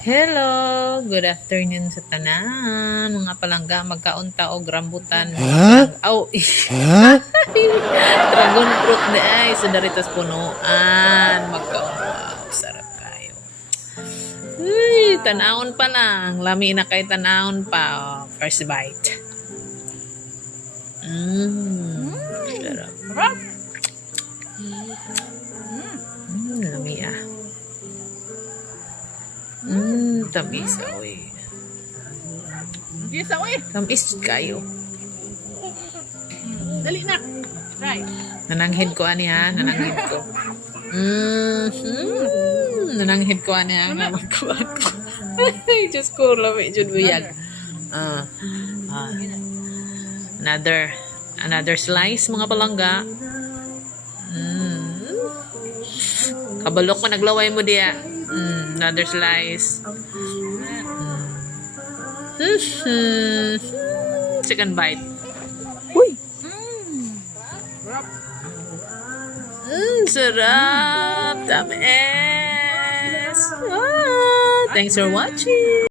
Hello, good afternoon sa tanan. Mga palangga, magkaunta og rambutan. Aw, dragon fruit na ay sa daritas punuan. Magkaunta, sarap kayo. Uy, tanawon pa lang. Lami na kay tanawon pa. Oh, first bite. Sarap. Lami ah. Tamis oy. Gisa, uy! Tamis kayo. Dali na! Try! Nananghid ko ani ha, nananghid ko. Nananghid ko ani ha, nga magkuhan ko. Ay, Diyos ko, lami, jud buyag. Another slice, mga palangga. Kabalok mo, naglaway mo diya. Another slice. Second bite. Uy! Sarap! Tamis! Thanks for watching!